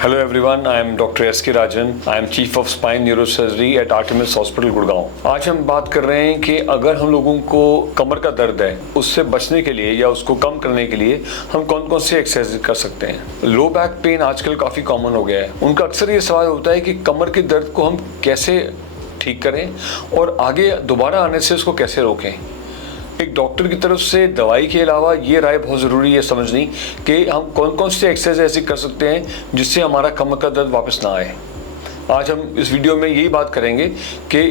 Hello everyone, I am Dr. S.K. Rajan. I am Chief of Spine Neurosurgery at Artemis Hospital, Gurgaon. आज हम बात कर रहे हैं कि अगर हम लोगों को कमर का दर्द है, उससे बचने के लिए या उसको कम करने के लिए हम कौन कौन सी एक्सरसाइज कर सकते हैं। लो बैक पेन आजकल काफ़ी कॉमन हो गया है। उनका अक्सर ये सवाल होता है कि कमर के दर्द को हम कैसे ठीक करें और आगे दोबारा आने से उसको कैसे रोकें। एक डॉक्टर की तरफ से दवाई के अलावा ये राय बहुत ज़रूरी है समझनी कि हम कौन कौन सी एक्सरसाइज ऐसी कर सकते हैं जिससे हमारा कमर का दर्द वापस ना आए। आज हम इस वीडियो में यही बात करेंगे कि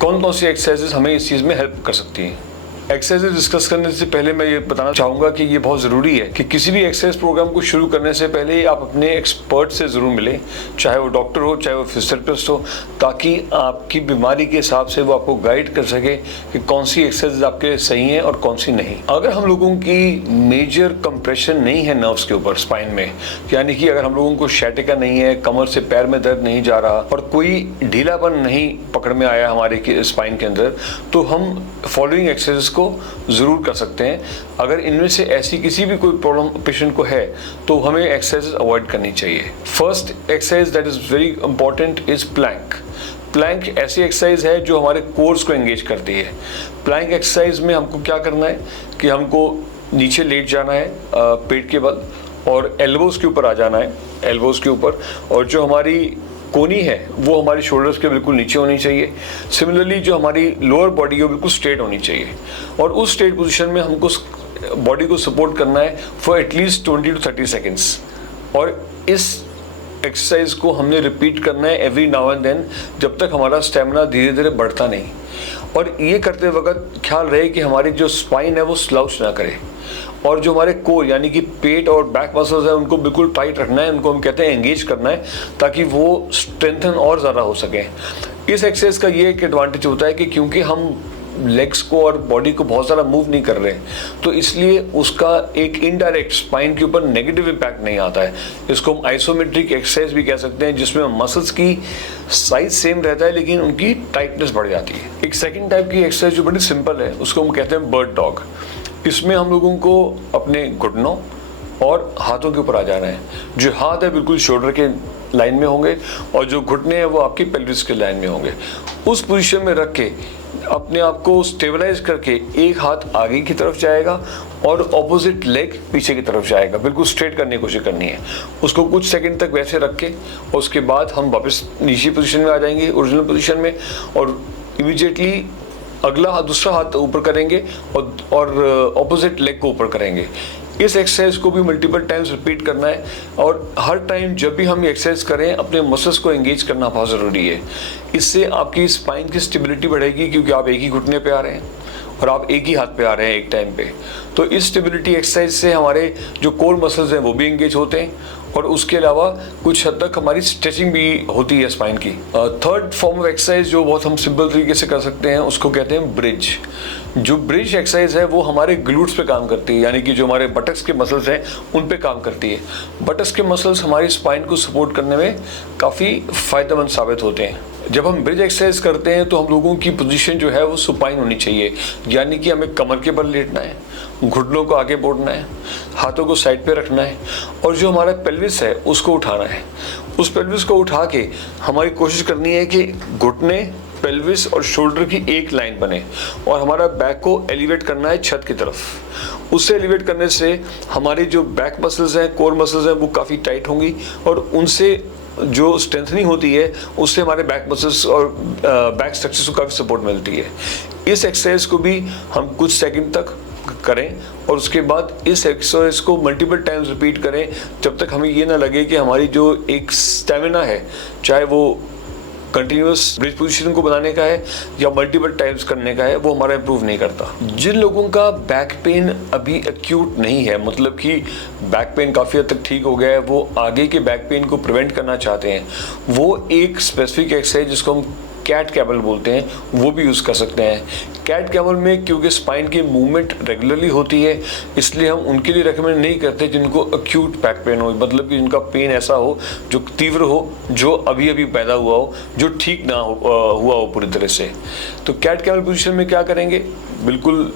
कौन कौन सी एक्सरसाइजेज हमें इस चीज़ में हेल्प कर सकती हैं। एक्सरसाइज डिस्कस करने से पहले मैं ये बताना चाहूँगा कि ये बहुत ज़रूरी है कि किसी भी एक्सरसाइज प्रोग्राम को शुरू करने से पहले आप अपने एक्सपर्ट से ज़रूर मिलें, चाहे वो डॉक्टर हो चाहे वो फिजियोथेरेपिस्ट हो, ताकि आपकी बीमारी के हिसाब से वो आपको गाइड कर सके कि कौन सी एक्सरसाइज आपके लिए सही है और कौन सी नहीं। अगर हम लोगों की मेजर कंप्रेशन नहीं है नर्व्स के ऊपर स्पाइन में, यानी कि अगर हम लोगों को शैटिका नहीं है, कमर से पैर में दर्द नहीं जा रहा और कोई ढीलापन नहीं पकड़ में आया हमारे स्पाइन के अंदर, तो हम फॉलोइंग एक्सरसाइज को जरूर कर सकते हैं। अगर इनमें से ऐसी किसी भी कोई प्रॉब्लम पेशेंट को है तो हमें एक्सरसाइज अवॉइड करनी चाहिए। First exercise that is very important is plank. Plank ऐसी एक्सरसाइज है जो हमारे कोर्स को एंगेज करती है। प्लैंक एक्सरसाइज में हमको क्या करना है कि हमको नीचे लेट जाना है पेट के बल और एल्बोज के ऊपर आ जाना है, एल्बोज के ऊपर, और जो हमारी कोनी है वो हमारी शोल्डर्स के बिल्कुल नीचे होनी चाहिए। सिमिलरली जो हमारी लोअर बॉडी है वो बिल्कुल स्ट्रेट होनी चाहिए और उस स्ट्रेट पोजीशन में हमको बॉडी को सपोर्ट करना है फॉर एटलीस्ट 20 to 30 सेकेंड्स। और इस एक्सरसाइज को हमने रिपीट करना है एवरी नाउ एंड देन, जब तक हमारा स्टेमिना धीरे धीरे बढ़ता नहीं। और ये करते वक्त ख्याल रहे कि हमारी जो स्पाइन है वो स्लाउच ना करे और जो हमारे कोर यानी कि पेट और बैक मसल्स हैं उनको बिल्कुल टाइट रखना है, उनको हम कहते हैं एंगेज करना है, ताकि वो स्ट्रेंथन और ज़्यादा हो सके। इस एक्सरसाइज का ये एक एडवांटेज होता है कि क्योंकि हम लेग्स को और बॉडी को बहुत ज़्यादा मूव नहीं कर रहे हैं, तो इसलिए उसका एक इनडायरेक्ट स्पाइन के ऊपर नेगेटिव इम्पैक्ट नहीं आता है। इसको हम आइसोमेट्रिक एक्सरसाइज भी कह सकते हैं, जिसमें मसल्स की साइज सेम रहता है लेकिन उनकी टाइटनेस बढ़ जाती है। एक सेकेंड टाइप की एक्सरसाइज जो बड़ी सिंपल है उसको हम कहते हैं बर्ड डॉग। इसमें हम लोगों को अपने घुटनों और हाथों के ऊपर आ जाना है। जो हाथ है बिल्कुल शोल्डर के लाइन में होंगे और जो घुटने हैं वो आपकी पेल्विस के लाइन में होंगे। उस पोजीशन में रख के अपने आप को स्टेबलाइज करके एक हाथ आगे की तरफ जाएगा और ऑपोजिट लेग पीछे की तरफ जाएगा। बिल्कुल स्ट्रेट करने की कोशिश करनी है। उसको कुछ सेकंड तक वैसे रख के और उसके बाद हम वापस नीचे पोजीशन में आ जाएंगे, ओरिजिनल पोजीशन में, और इमीडिएटली अगला दूसरा हाथ ऊपर करेंगे और ऑपोजिट लेग को ऊपर करेंगे। इस एक्सरसाइज को भी मल्टीपल टाइम्स रिपीट करना है और हर टाइम जब भी हम एक्सरसाइज करें अपने मसल्स को एंगेज करना बहुत ज़रूरी है। इससे आपकी स्पाइन की स्टेबिलिटी बढ़ेगी, क्योंकि आप एक ही घुटने पे आ रहे हैं और आप एक ही हाथ पे आ रहे हैं एक टाइम पे। तो इस स्टेबिलिटी एक्सरसाइज से हमारे जो कोर मसल्स हैं वो भी एंगेज होते हैं और उसके अलावा कुछ हद तक हमारी स्ट्रेचिंग भी होती है स्पाइन की। थर्ड फॉर्म ऑफ एक्सरसाइज जो बहुत हम सिंपल तरीके से कर सकते हैं उसको कहते हैं ब्रिज। जो ब्रिज एक्सरसाइज है वो हमारे ग्लूट्स पे काम करती है, यानी कि जो हमारे बटक्स के मसल्स हैं उन पे काम करती है। बटक्स के मसल्स हमारी स्पाइन को सपोर्ट करने में काफ़ी फ़ायदेमंद साबित होते हैं। जब हम ब्रिज एक्सरसाइज करते हैं तो हम लोगों की पोजीशन जो है वो सुपाइन होनी चाहिए, यानी कि हमें कमर के बल लेटना है, घुटनों को आगे मोड़ना है, हाथों को साइड पे रखना है और जो हमारा पेल्विस है उसको उठाना है। उस पेल्विस को उठा के हमारी कोशिश करनी है कि घुटने, पेल्विस और शोल्डर की एक लाइन बने और हमारा बैक को एलिवेट करना है छत की तरफ। उससे एलिवेट करने से हमारी जो बैक मसल्स हैं, कोर मसल्स हैं, वो काफ़ी टाइट होंगी और उनसे जो स्ट्रेंथनिंग होती है उससे हमारे बैक मसल्स और बैक स्ट्रक्चर्स को काफ़ी सपोर्ट मिलती है। इस एक्सरसाइज को भी हम कुछ सेकंड तक करें और उसके बाद इस एक्सरसाइज को मल्टीपल टाइम्स रिपीट करें जब तक हमें ये ना लगे कि हमारी जो एक स्टेमिना है, चाहे वो कंटिन्यूअस ब्रिज पोजीशन को बनाने का है या मल्टीपल टाइम्स करने का है, वो हमारा इंप्रूव नहीं करता। जिन लोगों का बैक पेन अभी एक्यूट नहीं है, मतलब कि बैक पेन काफ़ी हद तक ठीक हो गया है, वो आगे के बैक पेन को प्रिवेंट करना चाहते हैं, वो एक स्पेसिफिक एक्सरसाइज जिसको हम कैट कैमल बोलते हैं वो भी यूज़ कर सकते हैं। कैट कैमल में क्योंकि स्पाइन की मूवमेंट रेगुलरली होती है, इसलिए हम उनके लिए रेकमेंड नहीं करते जिनको अक्यूट बैक पेन हो, मतलब कि जिनका पेन ऐसा हो जो तीव्र हो, जो अभी अभी पैदा हुआ हो, जो ठीक ना हुआ हो पूरी तरह से। तो कैट कैमल पोजीशन में क्या करेंगे, बिल्कुल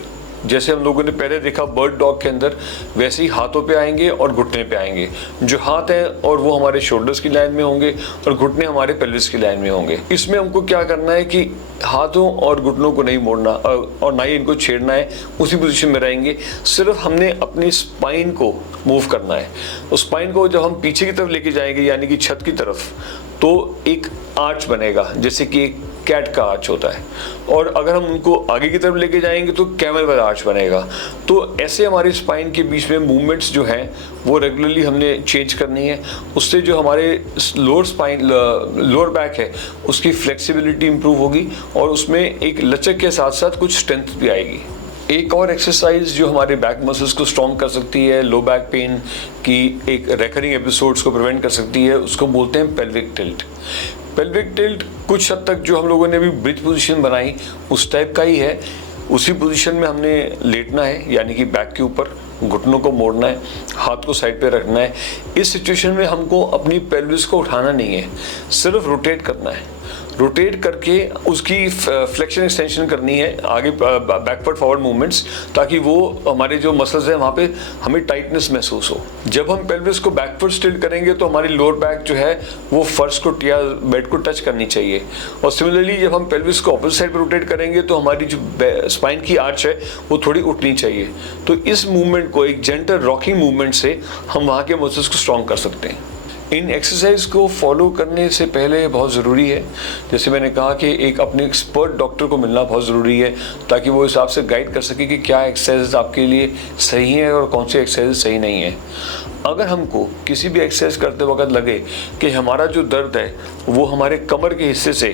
जैसे हम लोगों ने पहले देखा बर्ड डॉग के अंदर, वैसे ही हाथों पे आएंगे और घुटने पे आएंगे। जो हाथ हैं और वो हमारे शोल्डर्स की लाइन में होंगे और घुटने हमारे पेल्विस की लाइन में होंगे। इसमें हमको क्या करना है कि हाथों और घुटनों को नहीं मोड़ना और ना ही इनको छेड़ना है, उसी पोजीशन में रहेंगे। सिर्फ हमने अपनी स्पाइन को मूव करना है। उस स्पाइन को जब हम पीछे की तरफ लेके जाएंगे, यानी कि छत की तरफ, तो एक आर्च बनेगा, जैसे कि एक कैट का आर्च होता है। और अगर हम उनको आगे की तरफ लेके जाएंगे तो कैमल वाला आर्च बनेगा। तो ऐसे हमारी स्पाइन के बीच में मूवमेंट्स जो हैं वो रेगुलरली हमने चेंज करनी है। उससे जो हमारे लोअर बैक है उसकी फ्लेक्सिबिलिटी इंप्रूव होगी और उसमें एक लचक के साथ साथ कुछ स्ट्रेंथ भी आएगी। एक और एक्सरसाइज जो हमारे बैक मसल्स को स्ट्रॉन्ग कर सकती है, लो बैक पेन की एक रेकरिंग एपिसोड्स को प्रिवेंट कर सकती है, उसको बोलते हैं पेल्विक टिल्ट। पेल्विक टिल्ट कुछ हद तक जो हम लोगों ने अभी ब्रिज पोजीशन बनाई उस टाइप का ही है। उसी पोजीशन में हमने लेटना है, यानी कि बैक के ऊपर, घुटनों को मोड़ना है, हाथ को साइड पे रखना है। इस सिचुएशन में हमको अपनी पेल्विस को उठाना नहीं है, सिर्फ रोटेट करना है। रोटेट करके उसकी फ्लेक्शन एक्सटेंशन करनी है, आगे बैकवर्ड फॉरवर्ड मूवमेंट्स, ताकि वो हमारे जो मसल्स हैं वहाँ पे हमें टाइटनेस महसूस हो। जब हम पेल्विस को बैकवर्ड टिल्ट करेंगे तो हमारी लोअर बैक जो है वो फर्श को या बेड को टच करनी चाहिए। और सिमिलरली जब हम पेल्विस को ऑपोजिट साइड पर रोटेट करेंगे तो हमारी जो स्पाइन की आर्च है वो थोड़ी उठनी चाहिए। तो इस मूवमेंट को, एक जेंटल रॉकिंग मूवमेंट से हम वहाँ के मसल्स को स्ट्रॉन्ग कर सकते हैं। इन एक्सरसाइज को फॉलो करने से पहले बहुत ज़रूरी है, जैसे मैंने कहा कि एक अपने एक्सपर्ट डॉक्टर को मिलना बहुत ज़रूरी है, ताकि वो हिसाब से गाइड कर सके कि क्या एक्सरसाइज आपके लिए सही है और कौन सी एक्सरसाइज सही नहीं है। अगर हमको किसी भी एक्सरसाइज करते वक्त लगे कि हमारा जो दर्द है वो हमारे कमर के हिस्से से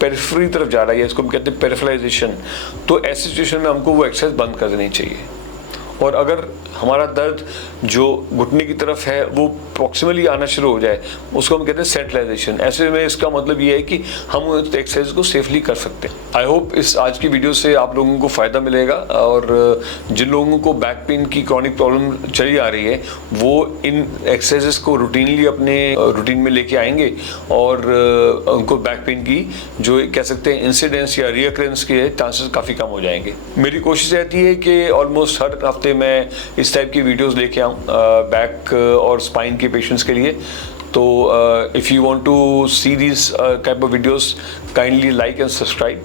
पेरिफेरी तरफ जा रहा है, इसको हम कहते हैं पेरिफेरलाइजेशन, तो ऐसी सिचुएशन में हमको वो एक्सरसाइज बंद कर देनी चाहिए। और अगर हमारा दर्द जो घुटने की तरफ है वो प्रॉक्सिमली आना शुरू हो जाए, उसको हम कहते हैं सेंट्रलाइजेशन। ऐसे में इसका मतलब ये है कि हम उस एक्सरसाइज को सेफली कर सकते हैं। आई होप इस आज की वीडियो से आप लोगों को फ़ायदा मिलेगा, और जिन लोगों को बैक पेन की क्रॉनिक प्रॉब्लम चली आ रही है वो इन एक्सरसाइजेस को रूटीनली अपने रूटीन में लेके आएंगे और उनको बैक पेन की जो कह सकते हैं इंसिडेंस या रियकरेंस के चांसेस काफ़ी कम हो जाएंगे। मेरी कोशिश रहती है कि ऑलमोस्ट हर हफ्ते मैं इस टाइप की वीडियोस लेके आऊँ बैक और स्पाइन के पेशेंट्स के लिए। तो if you want to see this type of videos, kindly like and subscribe.